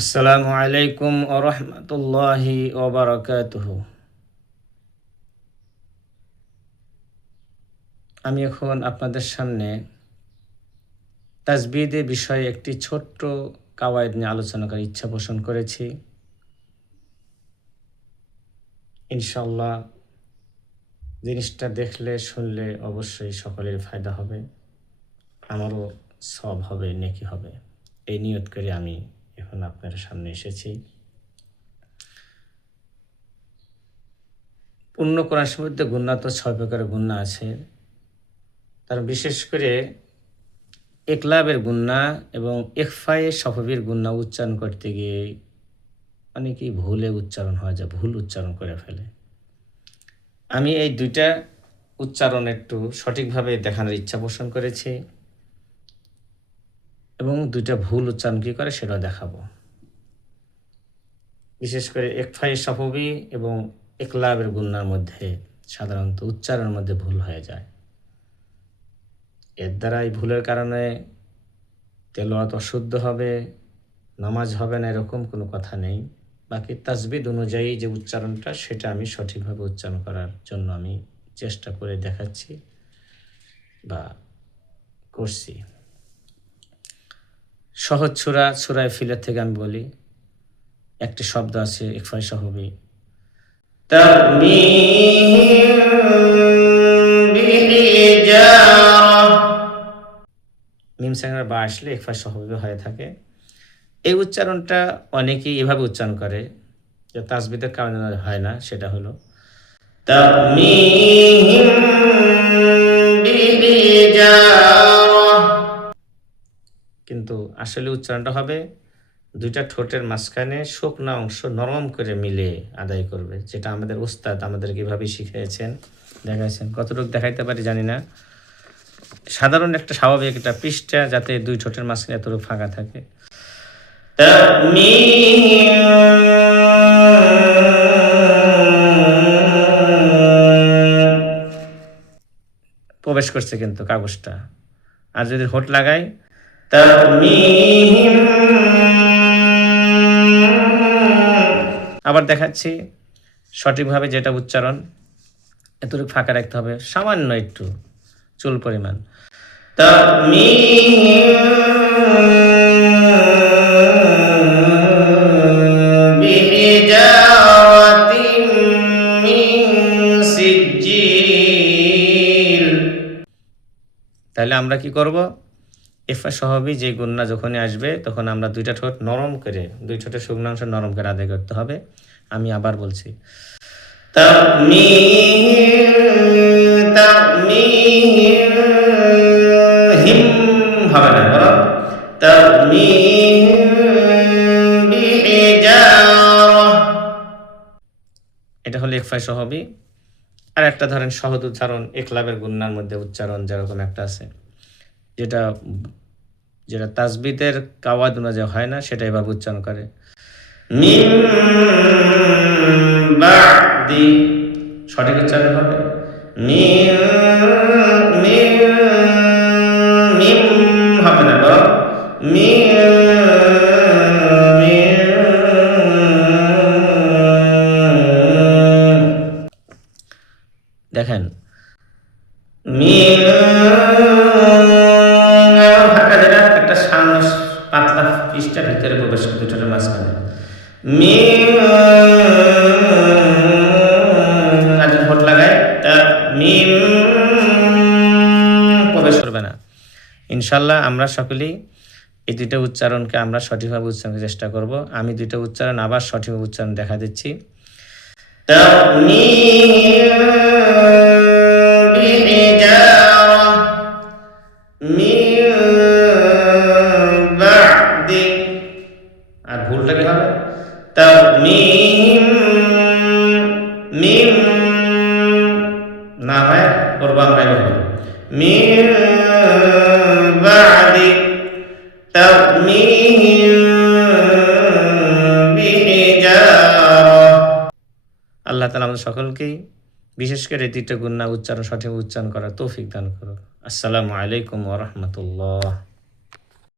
আসসালামু আলাইকুম ওয়া রাহমাতুল্লাহি ওয়া বারাকাতুহু। আমি এখন আপনাদের সামনে তাজবিদের বিষয়ে একটি ছোট্ট কাওয়ায়েদ নিয়ে আলোচনা করার ইচ্ছা পোষণ করেছি। ইনশাআল্লাহ জিনিসটা দেখলে শুনলে অবশ্যই সকলের ফায়দা হবে, আমারও সওয়াব হবে, নেকি হবে। এই নিয়ত করে আমি এখন আপনার সামনে এসেছি। পূর্ণ কোরআনের মধ্যে গুনাহ তো ৬ প্রকারের গুনাহ আছে। তার বিশেষ করে একলাবের গুন্না এবং ইখফায়ে শফবির গুন্না উচ্চারণ করতে গিয়ে অনেকেই ভুলে উচ্চারণ হয়ে যায়, ভুল উচ্চারণ করে ফেলে। আমি এই দুইটা উচ্চারণ একটু সঠিকভাবে দেখানোর ইচ্ছা পোষণ করেছি এবং দুইটা ভুল উচ্চারণ কী করে সেটাও দেখাবো। বিশেষ করে ইখফায়ে শফবি এবং ইকলাবের গুন্নার মধ্যে সাধারণত উচ্চারণের মধ্যে ভুল হয়ে যায়। এর দ্বারা এই ভুলের কারণে তেলাওয়াত অশুদ্ধ হবে, নামাজ হবে না, এরকম কোনো কথা নেই। বাকি তাজবিদ অনুযায়ী যে উচ্চারণটা সেটা আমি সঠিকভাবে উচ্চারণ করার জন্য আমি চেষ্টা করে দেখাচ্ছি বা করছি। সহজ সূরা ফিলের থেকে আমি বলি। একটি শব্দ আছে ইখফায়ে শফবি, মিম সাকিনের বা আসলে ইখফায়ে শফবি হয়ে থাকে। এই উচ্চারণটা অনেকেই এভাবে উচ্চারণ করে, যে তাজবিদের কারণে হয় না, সেটা হলো কিন্তু আসলে উচ্চারণটা হবে দুইটা ঠোঁটের মাঝখানে শুকনা অংশ নরম করে মিলে আদায় করবে, যেটা আমাদের উস্তাদ আমাদের কিভাবে শিখিয়েছেন, দেখাইছেন। কতটুকু দেখাইতে পারি জানি না। সাধারণ একটা স্বাভাবিক একটা পৃষ্ঠা যাতে দুই ঠোঁটের মাঝখানে এতটুকু ফাঁকা থাকে। প্রবেশ করছে কিন্তু কাগজটা। আর যদি হোঁট লাগাই আবার দেখাচ্ছি সঠিকভাবে যেটা উচ্চারণ, এতটুকু ফাঁকা রাখতে হবে, সামান্য একটু চুল পরিমাণ। তাহলে আমরা কি করব? ইখফা শফবি যে গুন্না যখনই আসবে তখন আমরা দুইটা ঠোঁট নরম করে, দুই ঠোঁটের শুকনাংশ নরম করে আদায় করতে হবে। আমি আবার বলছি, হিম হবে না, বরং এটা হলো ইখফায়ে শফবি। আর একটা ধরেন সহজ উচ্চারণ ইখলাবের গুন্নার মধ্যে উচ্চারণ যেরকম একটা আছে, যেটা যেটা তাজবিদের কাওয়াদ অনুযায়ী হয় না, সেটা এভাবে উচ্চারণ করে, মিম বাদি। সঠিক উচ্চারণ হবে মিম মিম মিম হবে না, বরং মিম দেখেন, মিম ফাঁকা যেটা একটা সামনে পাতলা পৃষ্ঠার ভিতরে প্রবেশ করে দুটোর মাঝখানে, মিম আর যদি হোঁট লাগায় তা মিম প্রবেশ করবে না। ইনশাল্লাহ আমরা সকলেই এই দুইটা উচ্চারণকে আমরা সঠিকভাবে উচ্চারণের চেষ্টা করব। আমি দুইটা উচ্চারণ আবার সঠিকভাবে উচ্চারণ দেখা দিচ্ছি। আর ভুলটা কি হবে? মিম মিম না হয় করবো আমরা এভাবে, মিম বাদি তামিম বিহিজারা। আল্লাহ তাআলা আমাদের সকলকেই বিশেষ করে দুইটা গুন্না উচ্চারণ সঠিক উচ্চারণ করার তৌফিক দান করুন। আসসালামু আলাইকুম ওয়া রাহমাতুল্লাহ।